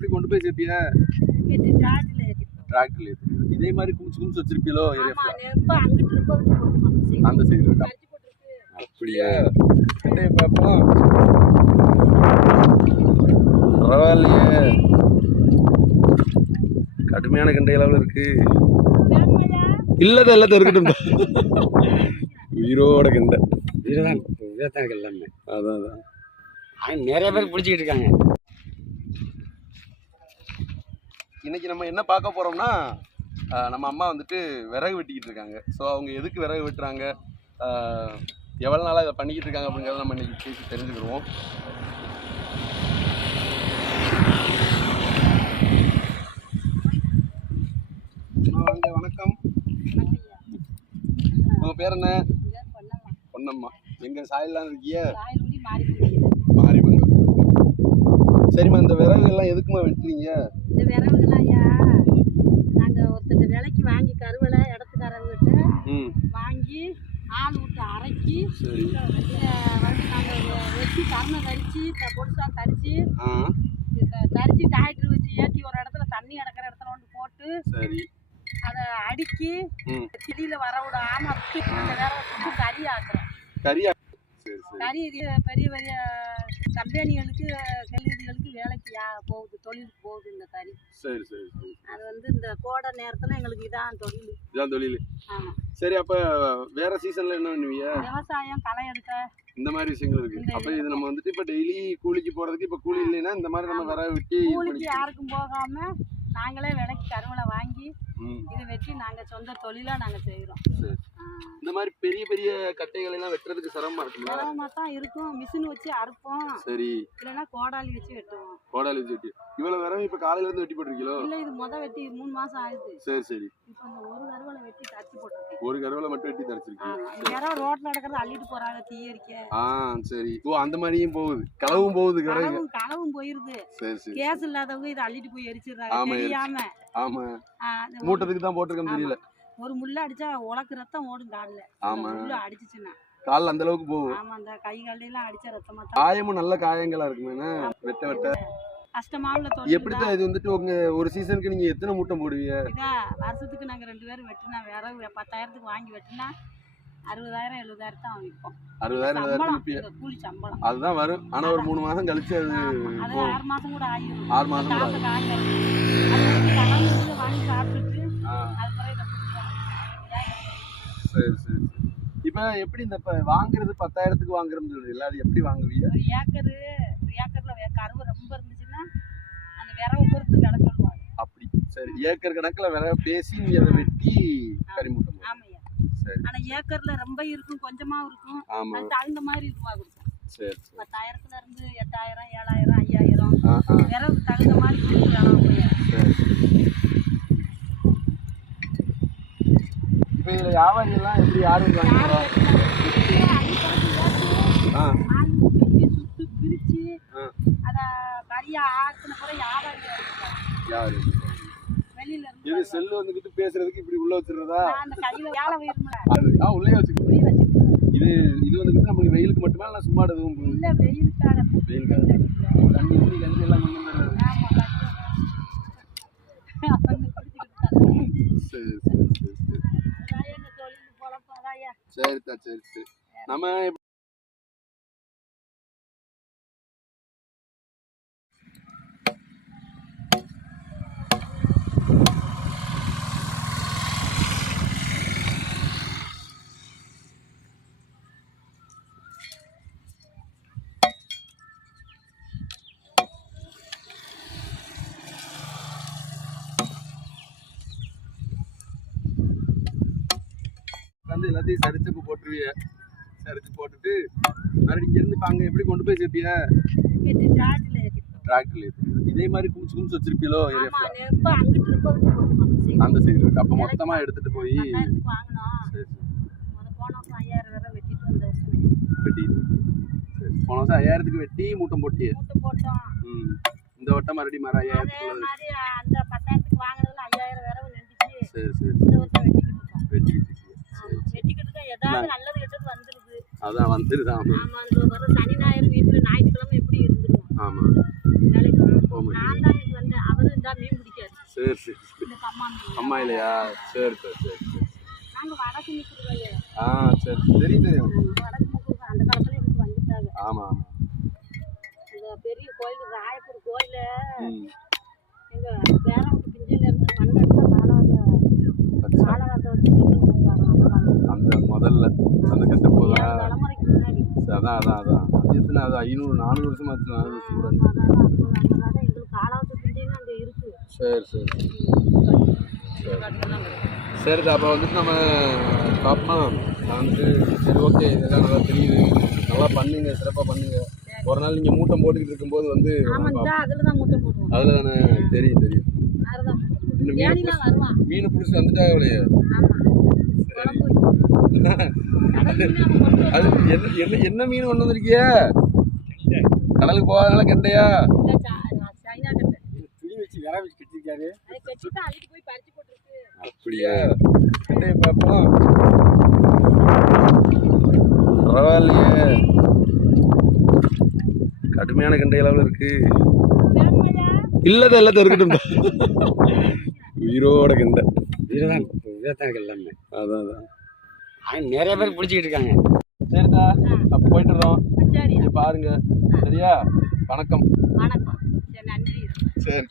இப்படி கொண்டு போய் சேர்ப்பிய? டிராக்டர்ல இதே மாதிரி குமிச்சு குமிச்சு வச்சிருப்பீங்களோ அந்த சைடு இருக்கா? அப்படியா? கண்டைய பார்ப்போம். பரவாயில்லையே. கடுமையான கண்டை அளவில் இருக்கு. இல்லத இல்லத இருக்கட்டும். உயிரோட கண்டை. இதுதான் இதுதான் எல்லாமே. அதான் அதான். நிறைய பேர் பிடிச்சிக்கிட்டு இருக்காங்க. இன்னைக்கு நம்ம என்ன பார்க்க போறோம்னா ஆஹ், நம்ம அம்மா வந்துட்டு விறகு வெட்டிக்கிட்டு இருக்காங்க. ஸோ அவங்க எதுக்கு விறகு வெட்டுறாங்க? ஆஹ், எவ்வளவு நாளா இதை பண்ணிக்கிட்டு இருக்காங்க அப்படிங்கிறத நம்ம இன்னைக்கு பேசி தெரிஞ்சுக்கிடுவோம். வணக்கம். உங்க பேர் என்ன? பொன்னம்மா. எங்க சாயல்லாம் இருக்கிய சாயல் ஊடி மாறி போகுது. மாரிமங்க சரிம்மா இந்த விறகு எல்லாம் எதுக்குமா வெட்டுறீங்க? இந்த விரவுகள் ஐயா நாங்க ஒருத்தர் விலைக்கு வாங்கி கருவலை இடத்துக்காரவங்கிட்ட வாங்கி ஆள் விட்டு இதை வந்து நாங்கள் வெட்டி கருணை தரிச்சு பொடிசா தரிச்சு தரிச்சு டிராக்டர் வச்சு ஏற்றி ஒரு இடத்துல தண்ணி கிடக்கிற இடத்துல கொண்டு போட்டு சரி. அதை அடுக்கி திடீர்ல வர விடாம அப்படி அந்த வேற சுட்டு கறி ஆக்குறோம். கறி இது பெரிய பெரிய கம்பெனிகளுக்கு கல்லூரிகளுக்கு வேலைக்கு யா- போகுது தொழிலுக்கு போகுது இந்த கறி. சரி சரி சரி அது வந்து இந்த கோடை நேரத்துல எங்களுக்கு இதான் தொழில். இதான் தொழில். சரி அப்ப வேற சீசன்ல என்ன பண்ணுவீங்க? விவசாயம் களை எடுக்க. இந்த மாதிரி விஷயங்கள் இருக்கு. அப்ப இது நம்ம வந்துட்டு இப்ப டெய்லி கூலிக்கு போறதுக்கு இப்ப கூலி இல்லைன்னா இந்த மாதிரி நம்ம வர வெட்டி கூலிக்கு. யாருக்கும் போகாம நாங்களே விலைக்கு கருவலை வாங்கி இதை வெட்டி நாங்க சொந்த தொழிலா நாங்க செய்யறோம் சரி. இந்த மாதிரி பெரிய பெரிய கட்டைகள் எல்லாம் வெட்டுறதுக்கு சிரமமா இருக்குங்களா? சிரமமா தான் இருக்கும். மிஷின் வச்சு அறுப்போம். சரி. இல்லைன்னா கோடாலி வச்சு வெட்டுவோம். கோடாலி வச்சு வெட்டி. இவ்வளவு விரவு இப்ப காலையில இருந்து வெட்டி போட்டிருக்கீங்களோ? இல்ல இது முத வெட்டி மூணு மாசம் ஆகுது. சரி சரி. இப்போ இந்த ஒரு கருவலை வெட்டி தச்சு போட்டிருக்கேன். ஒரு கருவில மட்டும் வெட்டி தரைச்சிருக்கீங்க. யாரோ ரோட்ல நடக்கிறத அள்ளிட்டு போறாங்க தீயரிக்க ஆ சரி. ஓ அந்த மாதிரியும் போகுது. களவும் போகுது களவும் களவும் போயிருது. சரி சரி கேஸ் இல்லாதவங்க இதை அள்ளிட்டு போய் எரிச்சிடுறாங்க. தெரியாம. ஆமா. மூட்டத்துக்கு தான் போட்டிருக்கேன்னு தெரியல ஒரு முள்ள அடிச்சா உலக்கு ரத்தம் ஓடும் கால்ல. ஆமா. முள்ள அடிச்சுச்சுன்னா. கால் அந்த அளவுக்கு போகும். ஆமா அந்த கை கால்ல எல்லாம் அடிச்ச ரத்தமா காயமும் நல்ல காயங்களா இருக்குமே வெட்ட வெட்ட. கஷ்டமாவுல எப்படித்தான் இது வந்துட்டு உங்க ஒரு சீசனுக்கு நீங்க எத்தனை மூட்டை போடுவீங்க? இதா வருஷத்துக்கு நாங்க ரெண்டு பேரும் வெட்டினா வேற பத்தாயிரத்துக்கு வாங்கி வெட்டினா அறுபதாயிரம் எழுபதாயிரம் தான் விற்போம் அறுபதாயிரம் கூலி சம்பளம். அதுதான் வரும். ஆனா ஒரு மூணு மாசம் கழிச்சு அது. ஆறு மாசம் கூட ஆகிரும் ஆறு மாசம் கூட வாங்கி சாப்பிட்டுட்டு ஆ, அது பிறகு இதை கொடுத்துருவாங்க. சரி சரி. இப்ப எப்படி இந்த இப்ப வாங்குறது பத்தாயிரத்துக்கு வாங்குறோம்னு சொல்றீங்களா அது எப்படி வாங்குவீங்க? ஒரு ஏக்கரு ஒரு ஏக்கர்ல கருவு ரொம்ப இருந்துச்சுன்னா அந்த விரவை பொறுத்து விலை சொல்லுவாங்க. அப்படி சரி. ஏக்கர் கணக்குல விலை பேசி நீங்க அதை வெட்டி கறி மூட்டை போடுவீங்க. சரி ஆனா ஏக்கர்ல ரொம்ப இருக்கும் கொஞ்சமா இருக்கும். ஆமா. அது தகுந்த மாதிரி ரூபா கொடுக்கும் சரி சரி. பத்தாயிரத்துல இருந்து எட்டாயிரம் ஏழாயிரம் ஐயாயிரம். ஆ ஆ விரவுக்கு தகுந்த மாதிரி கொடுத்து வேலை போய் சரி இப்ப இதுல வியாபாரி எல்லாம் எப்படி யாரு வாங்குறா ஆ சுட்டு பிரிச்சு ஆ. அத கறியா ஆக்கின பிறகு வியாபாரி யாரு வெளியில இருந்து இது செல்லு வந்துகிட்டு பேசுறதுக்கு இப்படி உள்ள வச்சிருந்தா ஆ உள்ளே வச்சுக்கோ. இது இது வந்துகிட்டு நம்மளுக்கு வெயிலுக்கு மட்டுமே சும்மா எதுவும் வெயிலுக்காக. வெயிலுக்காக. தண்ணி எல்லாம் கொஞ்சம் தர்றது. ஆமா வந்து குடிச்சுக்கிட்டு இருக்காங்க. சரி சரி சரி சரி அதான் எங்க தொழில் பொழப்பு சரி சரிதா சரி சரி. நம்ம எல்லாத்தையும் சரிச்சப்பு போட்டுருவிய. சரிச்சு போட்டுட்டு மறுபடியும் இங்கிருந்து இப்போ அங்கே எப்படி கொண்டு போய் சேர்ப்பிய? டிராக்டர்ல இதே மாதிரி குமிச்சு குமிச்சு வச்சிருப்பீங்களோ. அந்த சைடு இருக்கு. அப்போ மொத்தமா எடுத்துட்டு போய் வெட்டி. வெட்டி. சரி போன வருஷம் ஐயாயிரத்துக்கு வெட்டி மூட்டம் போட்டியே. ம். இந்த வட்டம் மறுபடியும் மறு ஐயாயிரத்துக்கு சரி சரி இந்த ஏதாவது நல்லது கெட்டது வந்துருது. அதான் வந்துருது ஆமா. ஆமா வர சனி ஞாயிறு வீட்டுல ஞாயிற்றுக்கிழமை எப்படி இருந்துருவோம் ஆமா. வேலைக்கு போக நான் தான் இன்னைக்கு வந்தேன் இருந்தா மீன் பிடிக்காது சரி சரி. அம்மா இல்லையா? சரி சரி சரி நாங்க வடக்கு நிற்கிறோம் ஆ சரி தெரியும் தெரியும். வடக்கு நிற்கிறோம் அந்த காலத்துல இதுக்கு வந்துட்டாங்க. ஆமாம் இந்த பெரிய கோயில் ராயப்பூர் கோயில. எங்க பேரவங்க அதான் அதான் அதான். அது எத்தனை அது ஐநூறு நானூறு வருஷமா ஆச்சு நானூறு வருஷம் கூட. சரி சரி. சரிதா அப்போ வந்துட்டு நம்ம பார்ப்போம். நான் வந்துட்டு சரி ஓகே. இதெல்லாம் நல்லா தெரியுது. நல்லா பண்ணுங்க சிறப்பாக பண்ணுங்க. ஒரு நாள் நீங்கள் மூட்டம் போட்டுக்கிட்டு இருக்கும்போது வந்து அதுல தான் தெரியும் தெரியும். மீன் பிடிச்சி வந்துட்டாங்க அவளையே ஆமா குழம்பு வைக்கணும். கடல் மீன் நம்ம கொண்டு அது என்ன என்ன என்ன மீன் கொண்டு வந்திருக்கிய? கடலுக்கு போகாதனால கெண்டையா? அப்படியா? கெண்டையை பார்ப்போம். பரவாயில்லையே. கடுமையான கெண்டை அளவில் இருக்கு. இல்லத இல்லத இருக்கட்டும். உயிரோட கெண்டை. இருக்கு எல்லாமே. அதான் அதான். நிறைய பேர் பிடிச்சிக்கிட்டு இருக்காங்க. சரிதா அப்போ போயிட்டுறோம். சரி பாருங்க. சரியா? வணக்கம். வணக்கம். சரி நன்றி. சரி